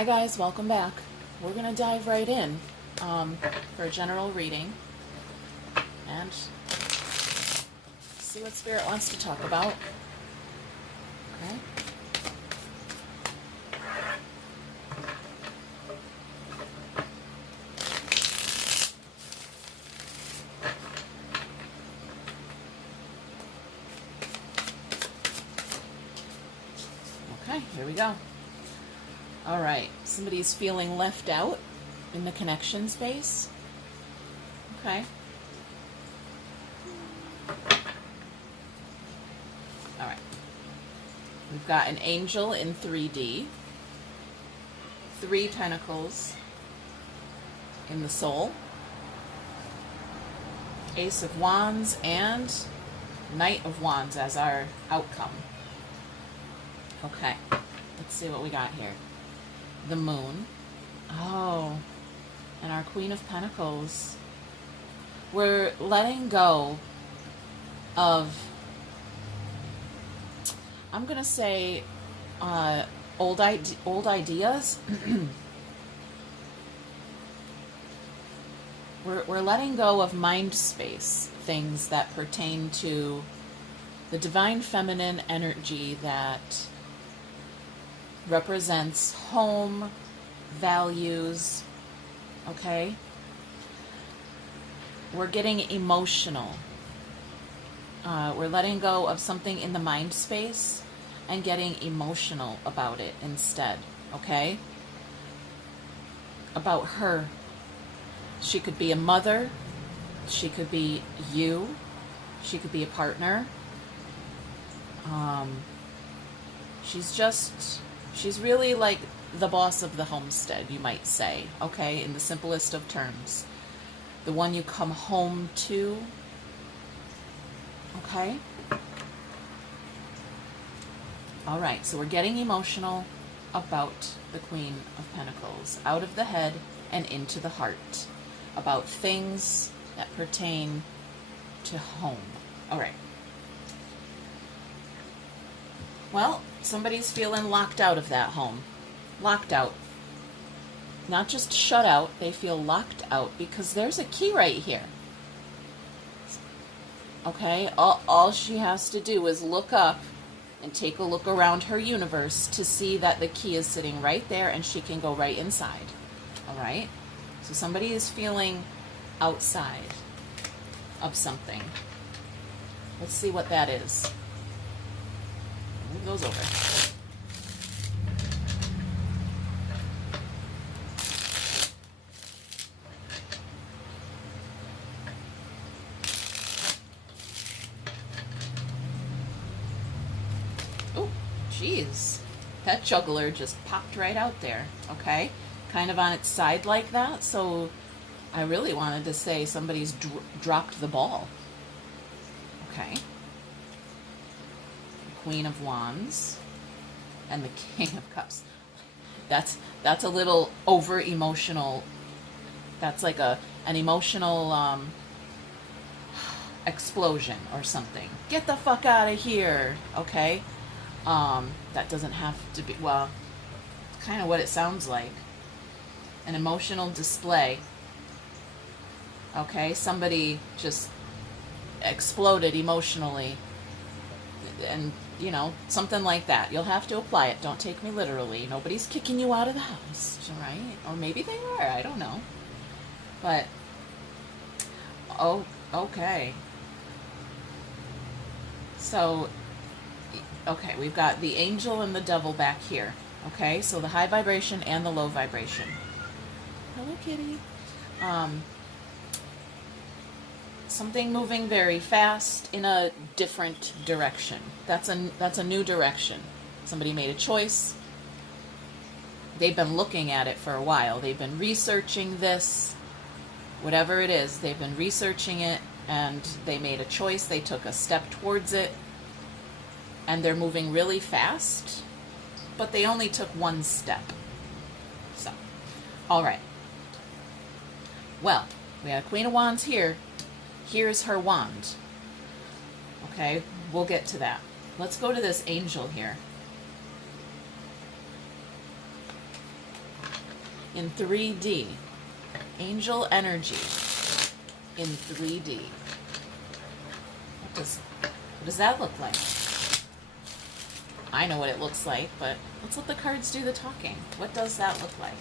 Hi guys, welcome back. We're going to dive right in for a general reading and see what Spirit wants to talk about. Okay. Okay, here we go. All right, somebody's feeling left out in the connection space. Okay. All right. We've got an angel in 3D, 3 tentacles in the soul, Ace of Wands, and Knight of Wands as our outcome. Okay, let's see what we got here. The Moon. Oh, and our Queen of Pentacles. We're letting go of, I'm going to say, old ideas. We're letting go of mind space, things that pertain to the divine feminine energy that represents home, values, okay? We're getting emotional. We're letting go of something in the mind space and getting emotional about it instead, okay? About her. She could be a mother. She could be you. She could be a partner. She's really like the boss of the homestead, you might say, okay, in the simplest of terms. The one you come home to, okay? All right, so we're getting emotional about the Queen of Pentacles, out of the head and into the heart, about things that pertain to home. All right. Well, somebody's feeling locked out of that home. Locked out. Not just shut out, they feel locked out because there's a key right here. Okay, all she has to do is look up and take a look around her universe to see that the key is sitting right there and she can go right inside. All right? So somebody is feeling outside of something. Let's see what that is. Move those over. Oh, jeez. That juggler just popped right out there, okay? Kind of on its side like that, so I really wanted to say somebody's dropped the ball. Okay. Queen of Wands and the King of Cups. That's a little over emotional. That's like an emotional explosion or something. Get the fuck out of here, okay? That doesn't have to be, well, it's kind of what it sounds like. An emotional display. Okay, somebody just exploded emotionally. And, you know, something like that. You'll have to apply it. Don't take me literally. Nobody's kicking you out of the house, right? Or maybe they are. I don't know. But, oh, okay. So, okay, we've got the angel and the devil back here. Okay, so the high vibration and the low vibration. Hello, kitty. Something moving very fast in a different direction. That's a new direction. Somebody made a choice. They've been looking at it for a while. They've been researching this, whatever it is. They've been researching it, and they made a choice. They took a step towards it, and they're moving really fast, but they only took one step. So, all right. Well, we have Queen of Wands here. Here's her wand. Okay, we'll get to that. Let's go to this angel here. in 3D. Angel energy in 3D. What does that look like? I know what it looks like, but let's let the cards do the talking. What does that look like?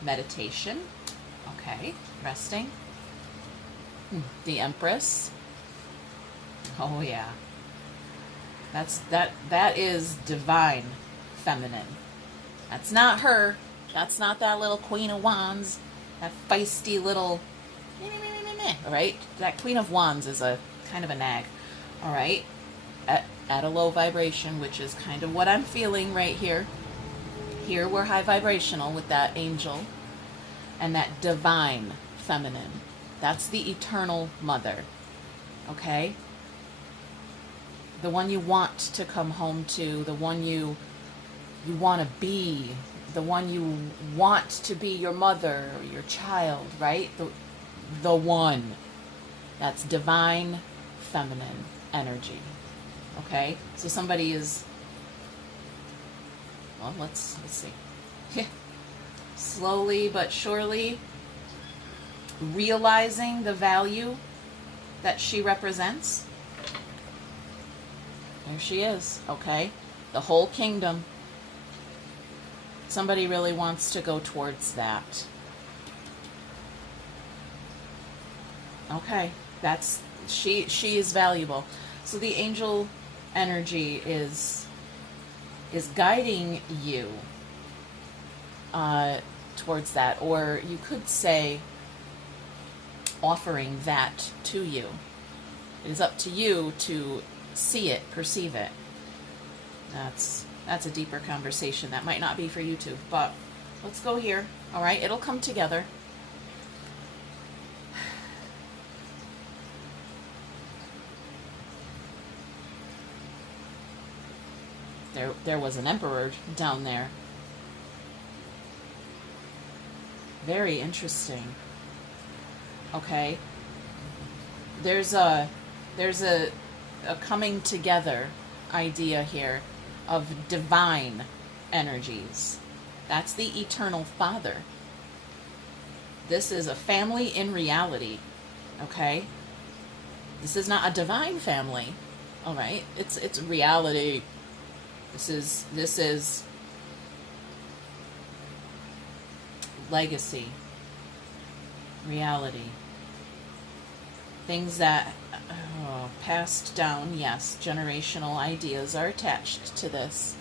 Meditation. Okay, resting. The Empress. Oh yeah. That is divine feminine. That's not her. That's not that little Queen of Wands. That feisty little, all right? That Queen of Wands is a kind of a nag, all right? At a low vibration, which is kind of what I'm feeling right here. Here we're high vibrational with that angel and that divine feminine. That's the eternal mother, okay? The one you want to come home to, the one you want to be, the one you want to be your mother or your child, right? The one. That's divine feminine energy. Okay? So somebody is, well, let's see. Slowly but surely realizing the value that she represents. There she is, okay? The whole kingdom. Somebody really wants to go towards that. Okay, that's she is valuable. So the angel energy is guiding you towards that, or you could say offering that to you. It is up to you to see it, perceive it. That's a deeper conversation. That might not be for YouTube, but let's go here. All right, it'll come together. There was an emperor down there. Very interesting. Okay. There's a coming together idea here of divine energies. That's the eternal Father. This is a family in reality. Okay? This is not a divine family. All right? It's reality. This is legacy. Reality. Things that passed down, yes, generational ideas are attached to this,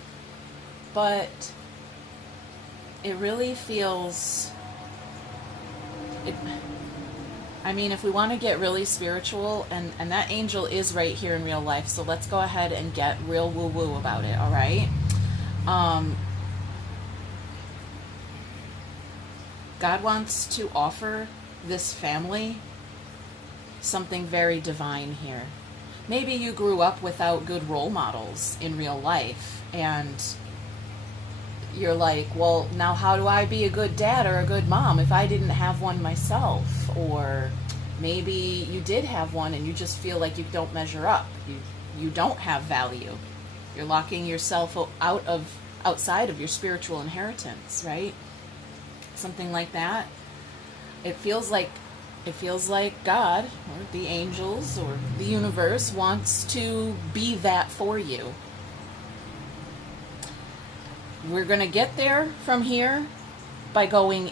but it really feels, I mean, if we want to get really spiritual, and that angel is right here in real life, so let's go ahead and get real woo-woo about it, all right? God wants to offer this family something very divine here. Maybe you grew up without good role models in real life, and you're like, well, now how do I be a good dad or a good mom if I didn't have one myself? Or maybe you did have one and you just feel like you don't measure up. You don't have value. You're locking yourself outside of your spiritual inheritance, right? Something like that. It feels like God or the angels or the universe wants to be that for you. We're going to get there from here by going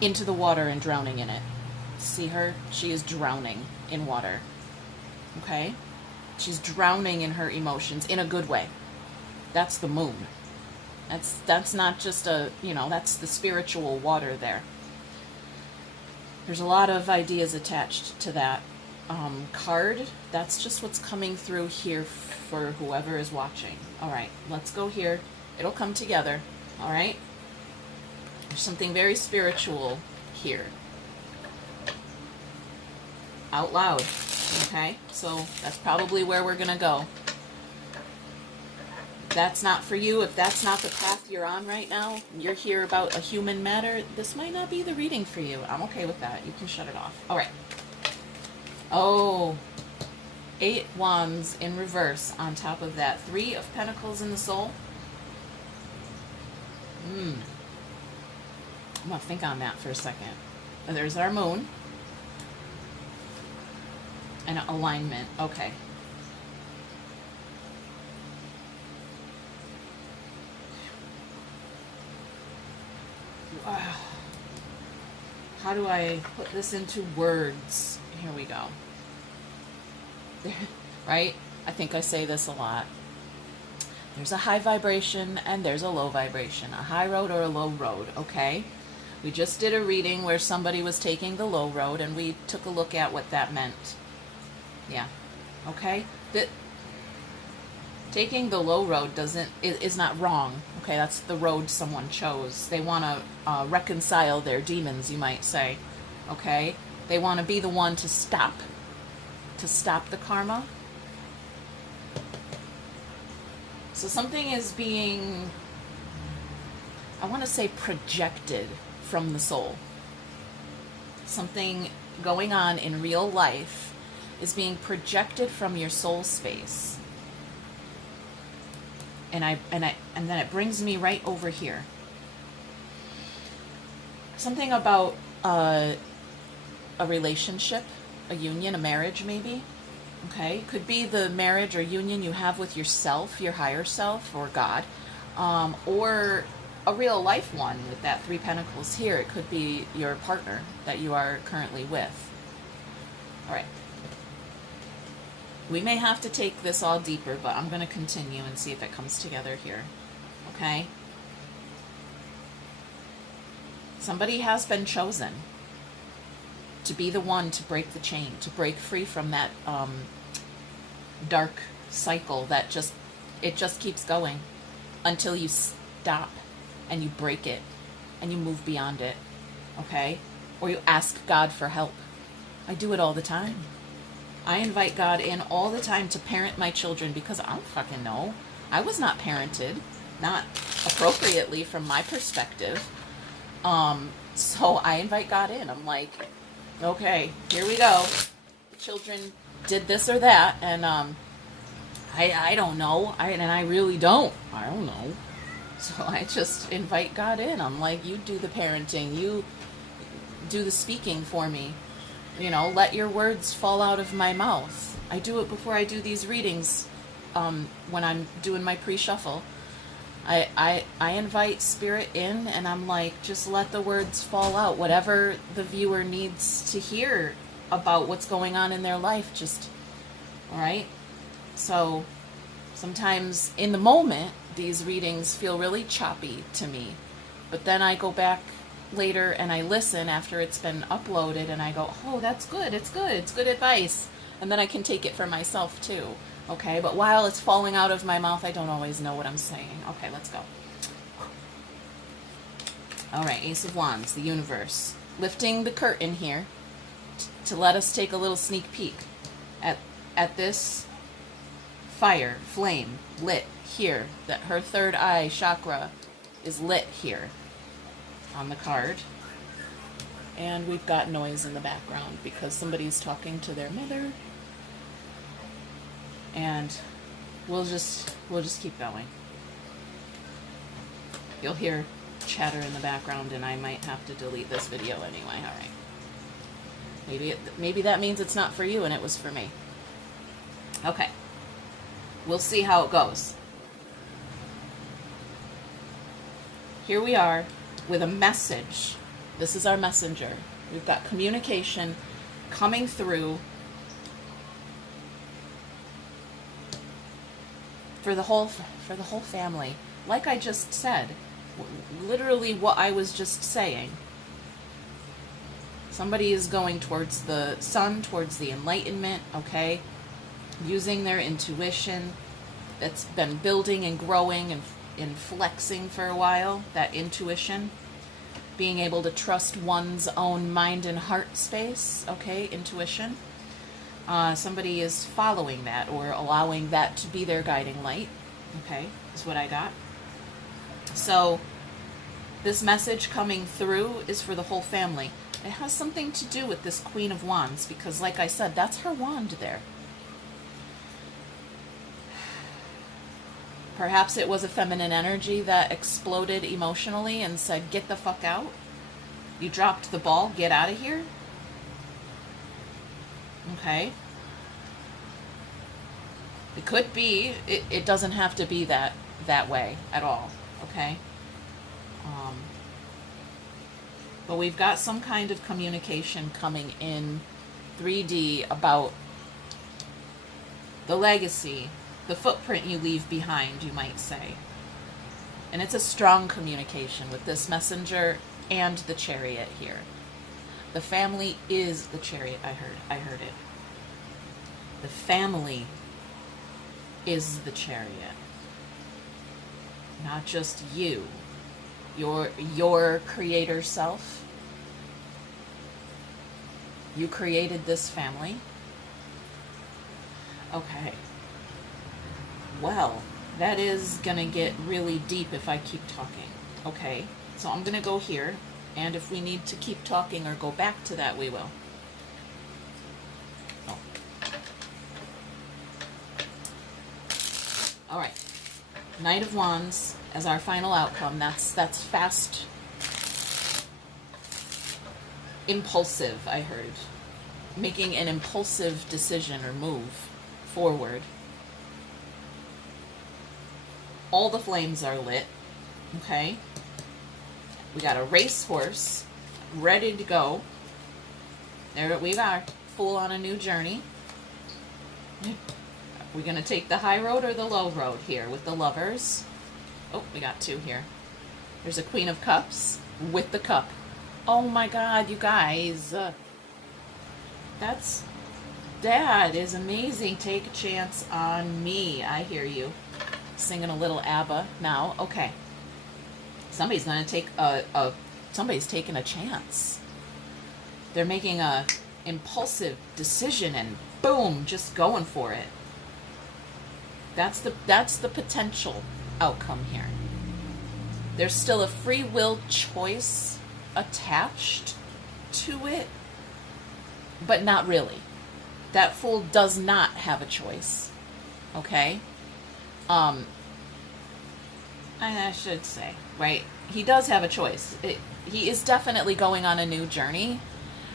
into the water and drowning in it. See her? She is drowning in water. Okay? She's drowning in her emotions in a good way. That's the moon. That's not just that's the spiritual water there. There's a lot of ideas attached to that card. That's just what's coming through here for whoever is watching. All right, let's go here. It'll come together. All right? There's something very spiritual here. Out loud. Okay? So that's probably where we're going to go. If that's not for you, if that's not the path you're on right now, you're here about a human matter, this might not be the reading for you. I'm okay with that. You can shut it off. All right. Oh, 8 wands in reverse on top of that. 3 of pentacles in the soul. I'm going to think on that for a second. And there's our moon. And alignment. Okay. How do I put this into words? Here we go. Right? I think I say this a lot. There's a high vibration and there's a low vibration. A high road or a low road, okay? We just did a reading where somebody was taking the low road and we took a look at what that meant. Yeah. Okay? Taking the low road is not wrong. Okay, that's the road someone chose. They want to reconcile their demons, you might say. Okay? They want to be the one to stop the karma. So something is being, I want to say, projected from the soul. Something going on in real life is being projected from your soul space. And then it brings me right over here. Something about a relationship, a union, a marriage maybe. Okay, could be the marriage or union you have with yourself, your higher self, or God, or a real life one with that 3 pentacles here. It could be your partner that you are currently with. All right. We may have to take this all deeper, but I'm going to continue and see if it comes together here. Okay? Somebody has been chosen to be the one to break the chain, to break free from that dark cycle that just keeps going until you stop and you break it and you move beyond it. Okay? Or you ask God for help. I do it all the time. I invite God in all the time to parent my children because I don't fucking know. I was not parented, not appropriately from my perspective. So I invite God in. I'm like, okay, here we go. The children did this or that, and I don't know. I really don't. I don't know. So I just invite God in. I'm like, you do the parenting. You do the speaking for me. You know, let your words fall out of my mouth. I do it before I do these readings, when I'm doing my pre-shuffle. I invite spirit in, and I'm like, just let the words fall out. Whatever the viewer needs to hear about what's going on in their life, just, all right? So sometimes in the moment, these readings feel really choppy to me. But then I go back later and I listen after it's been uploaded and I go, oh, that's good, it's good advice. And then I can take it for myself too. Okay, but while it's falling out of my mouth, I don't always know what I'm saying. Okay, let's go. All right, Ace of Wands, the universe. Lifting the curtain here to let us take a little sneak peek at this fire, flame, lit here. That her third eye chakra is lit here on the card. And we've got noise in the background because somebody's talking to their mother. And we'll just keep going. You'll hear chatter in the background and I might have to delete this video anyway. All right. Maybe that means it's not for you and it was for me. Okay. We'll see how it goes. Here we are with a message. This is our messenger. We've got communication coming through for the whole family. Like I just said, literally what I was just saying. Somebody is going towards the sun, towards the enlightenment, okay? Using their intuition that's been building and growing and flexing for a while, that intuition. Being able to trust one's own mind and heart space, okay? Intuition. Somebody is following that or allowing that to be their guiding light, okay? Is what I got. So this message coming through is for the whole family. It has something to do with this Queen of Wands because, like I said, that's her wand there. Perhaps it was a feminine energy that exploded emotionally and said, get the fuck out. You dropped the ball. Get out of here. Okay. It could be. It doesn't have to be that way at all. Okay. But we've got some kind of communication coming in 3D about the legacy, the footprint you leave behind, you might say. And it's a strong communication with this messenger and the chariot here. The family is the chariot. I heard it. The family is the chariot. Not just you. Your creator self. You created this family. Okay. Well, that is gonna get really deep if I keep talking. Okay. So I'm gonna go here, and if we need to keep talking or go back to that, we will. Oh. All right. Knight of Wands as our final outcome. That's fast, impulsive, I heard. Making an impulsive decision or move forward. All the flames are lit. Okay. We got a racehorse ready to go. There we are, full on a new journey. We're going to take the high road or the low road here with the lovers. Oh, we got two here. There's a Queen of Cups with the cup. Oh my God, you guys. That is amazing. Take a chance on me. I hear you. Singing a little ABBA now. Okay. Somebody's going to take somebody's taking a chance. They're making a impulsive decision and boom, just going for it. That's the potential outcome here. There's still a free will choice attached to it, but not really. That fool does not have a choice. Okay? I should say, right? He does have a choice. He is definitely going on a new journey,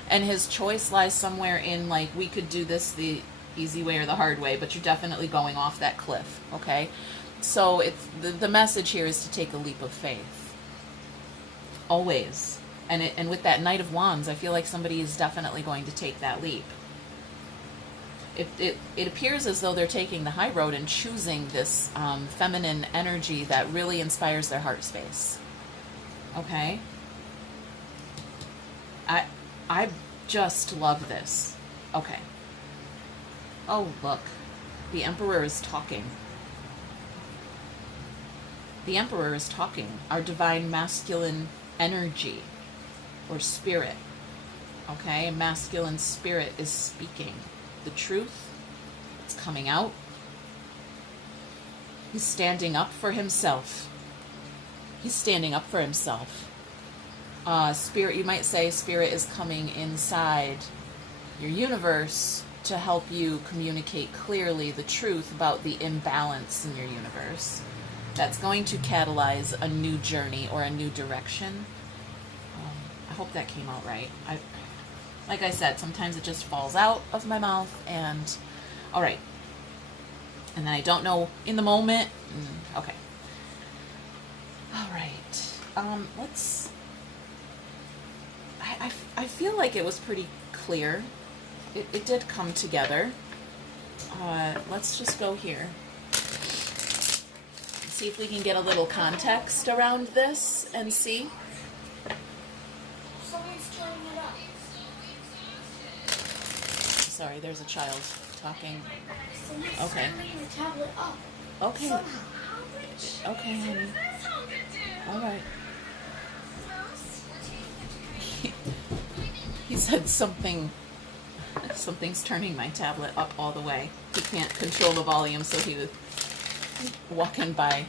and his choice lies somewhere in, like, we could do this the easy way or the hard way, but you're definitely going off that cliff, okay? So it's the message here is to take a leap of faith. Always. And with that Knight of Wands, I feel like somebody is definitely going to take that leap. It appears as though they're taking the high road and choosing this feminine energy that really inspires their heart space. Okay? I just love this. Okay. Oh, look. The Emperor is talking. The Emperor is talking. Our divine masculine energy or spirit. Okay? Masculine spirit is speaking. The truth, it's coming out. He's standing up for himself. He's standing up for himself. Spirit, you might say, spirit is coming inside your universe to help you communicate clearly the truth about the imbalance in your universe. That's going to catalyze a new journey or a new direction. I hope that came out right. Like I said, sometimes it just falls out of my mouth, and all right. And then I don't know in the moment. Okay. All right. Let's. I feel like it was pretty clear. It did come together. Let's just go here. See if we can get a little context around this and see. Someone's turning it up. Sorry, there's a child talking. Someone's Okay. turning the tablet up. Okay. Somehow. Okay, honey. All right. He said something's turning my tablet up all the way. He can't control the volume, so he was walking by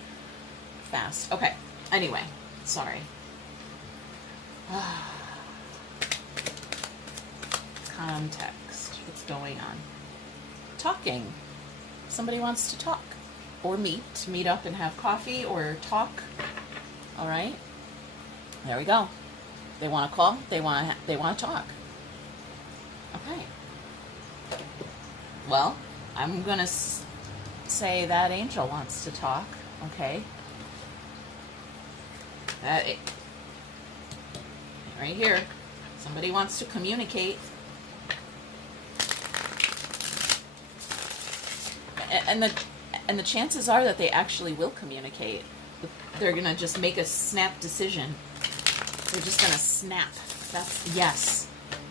fast. Okay. Anyway, sorry. Context. What's going on? Talking. Somebody wants to talk. Or meet up and have coffee or talk. All right. There we go. They want to call. They want to talk. Okay. Well, I'm gonna say that angel wants to talk. Okay. Right here, somebody wants to communicate. And the chances are that they actually will communicate. They're gonna just make a snap decision. They're just gonna snap.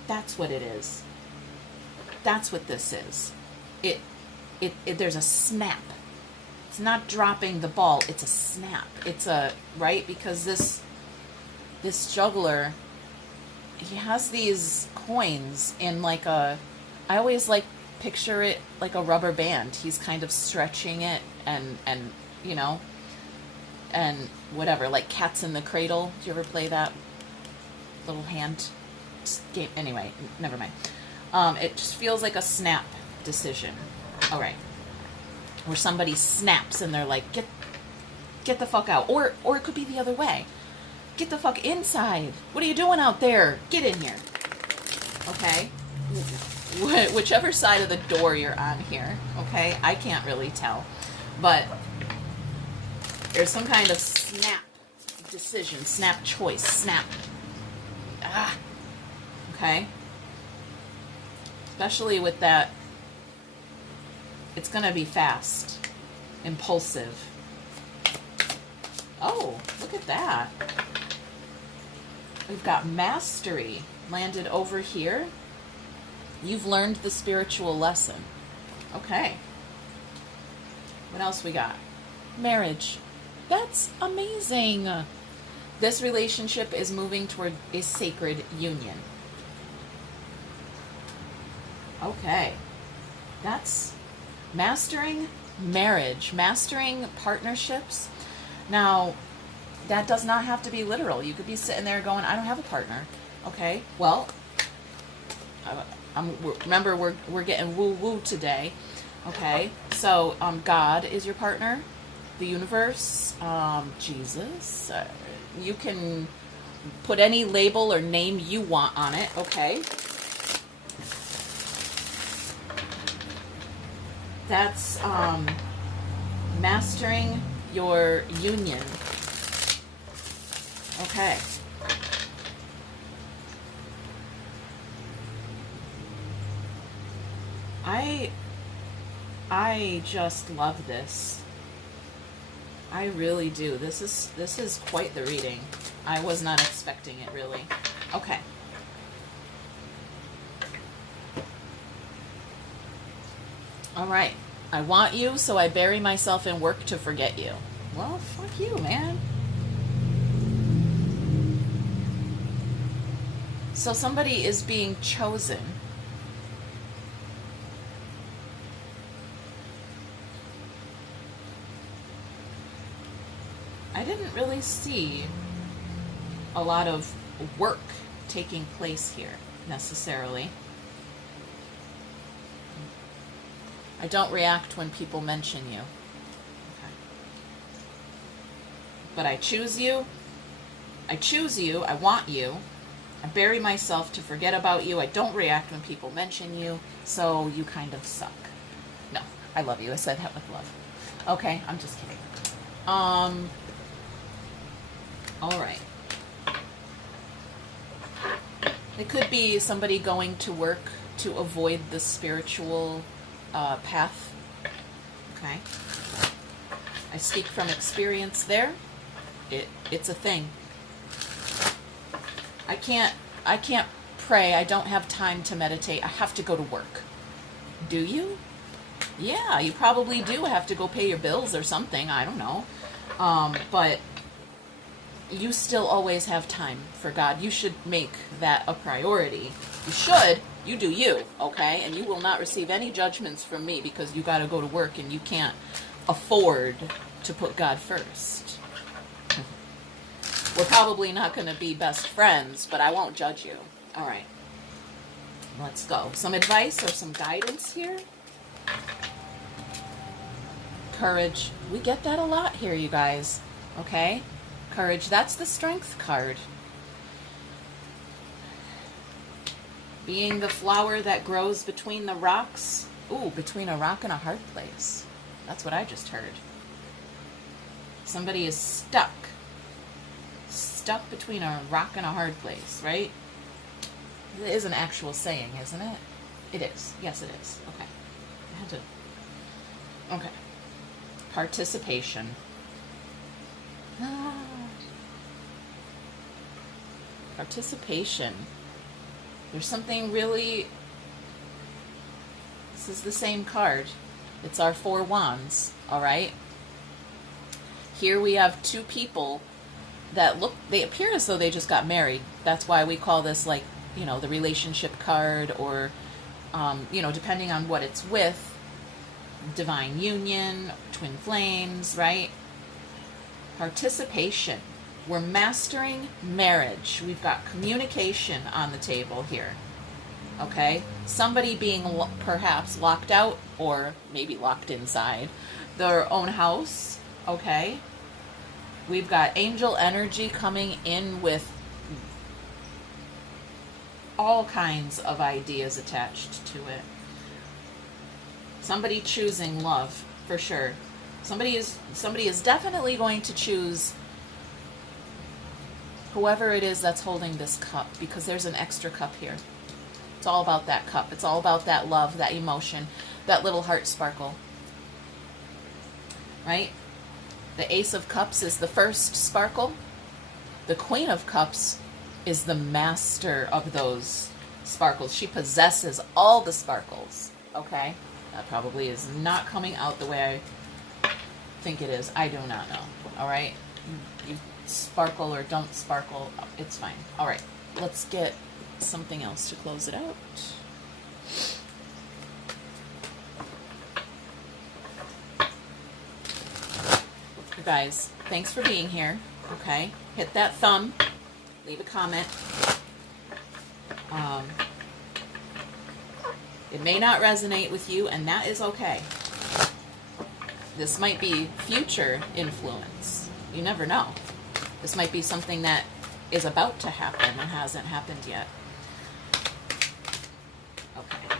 That's what it is. That's what this is. There's a snap. It's not dropping the ball. It's a snap. It's a, right? Because this juggler, he has these coins in like I always like picture it like a rubber band. He's kind of stretching it and you know, and whatever, like Cats in the Cradle. Do you ever play that little hand game? Anyway, never mind. It just feels like a snap decision. All right. Where somebody snaps and they're like, get the fuck out. Or it could be the other way. Get the fuck inside. What are you doing out there? Get in here. Okay? Whichever side of the door you're on here, okay? I can't really tell. But there's some kind of snap decision, snap choice, snap. Okay? Especially with that, it's going to be fast, impulsive. Oh, look at that. We've got mastery landed over here. You've learned the spiritual lesson. Okay. What else we got? Marriage. That's amazing. This relationship is moving toward a sacred union. Okay. That's mastering marriage, mastering partnerships. Now, that does not have to be literal. You could be sitting there going, I don't have a partner. Okay, well, remember, we're getting woo-woo today. Okay, so God is your partner, the universe, Jesus. You can put any label or name you want on it, okay? That's mastering your union. Okay. I just love this. I really do. This is quite the reading. I was not expecting it, really. Okay. All right. I want you, so I bury myself in work to forget you. Well, fuck you, man. So somebody is being chosen. I didn't really see a lot of work taking place here, necessarily. I don't react when people mention you. Okay. But I choose you. I choose you. I want you. I bury myself to forget about you. I don't react when people mention you. So you kind of suck. No, I love you. I said that with love. Okay, I'm just kidding. All right. It could be somebody going to work to avoid the spiritual path. Okay. I speak from experience there. It's a thing. I can't pray. I don't have time to meditate. I have to go to work. Do you? Yeah, you probably do have to go pay your bills or something. I don't know. But you still always have time for God. You should make that a priority. You should. You do you, okay? And you will not receive any judgments from me because you got to go to work and you can't afford to put God first. We're probably not going to be best friends, but I won't judge you. All right. Let's go. Some advice or some guidance here? Courage. We get that a lot here, you guys. Okay? Courage. That's the strength card. Being the flower that grows between the rocks. Ooh, between a rock and a hard place. That's what I just heard. Somebody is stuck. Stuck between a rock and a hard place, right? It is an actual saying, isn't it? It is. Yes, it is. Okay. I had to... Okay. Participation. Participation. There's something really... This is the same card. It's our 4 wands, all right? Here we have 2 people that look, they appear as though they just got married. That's why we call this, like, you know, the relationship card, or, you know, depending on what it's with, divine union, twin flames, right? Participation. We're mastering marriage. We've got communication on the table here. Okay? Somebody being perhaps locked out, or maybe locked inside their own house. Okay? We've got angel energy coming in with all kinds of ideas attached to it. Somebody choosing love, for sure. Somebody is definitely going to choose whoever it is that's holding this cup, because there's an extra cup here. It's all about that cup. It's all about that love, that emotion, that little heart sparkle. Right? The Ace of Cups is the first sparkle. The Queen of Cups is the master of those sparkles. She possesses all the sparkles. Okay? That probably is not coming out the way I think it is. I do not know. Alright? You sparkle or don't sparkle. It's fine. Alright. Let's get something else to close it out. You guys, thanks for being here. Okay? Hit that thumb. Leave a comment. It may not resonate with you, and that is okay. This might be future influence. You never know. This might be something that is about to happen and hasn't happened yet. Okay.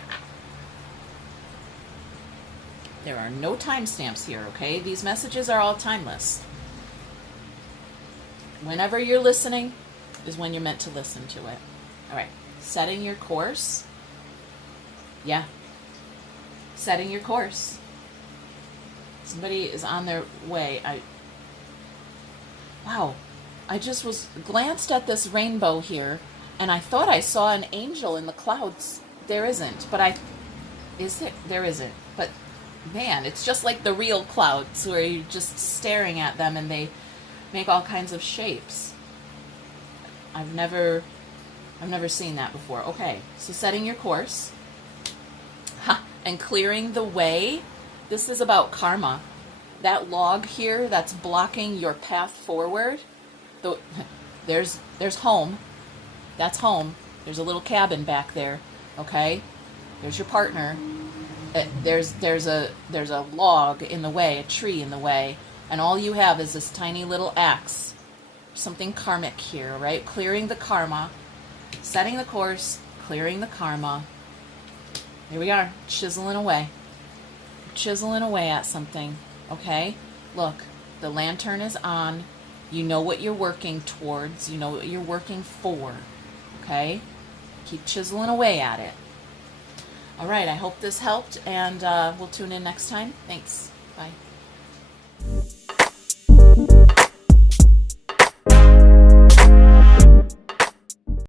There are no timestamps here, okay? These messages are all timeless. Whenever you're listening is when you're meant to listen to it. All right. Setting your course. Yeah. Setting your course. Somebody is on their way. Wow. I just glanced at this rainbow here, and I thought I saw an angel in the clouds. There isn't, but is it? There isn't. But man, it's just like the real clouds where you're just staring at them and they make all kinds of shapes. I've never seen that before. Okay, so setting your course. And clearing the way. This is about karma. That log here that's blocking your path forward. There's home. That's home. There's a little cabin back there. Okay? There's your partner. There's a log in the way, a tree in the way, and all you have is this tiny little axe. Something karmic here, right? Clearing the karma, setting the course, clearing the karma. Here we are, chiseling away. Chiseling away at something, okay? Look, the lantern is on. You know what you're working towards. You know what you're working for, okay? Keep chiseling away at it. All right, I hope this helped, and we'll tune in next time. Thanks. Bye.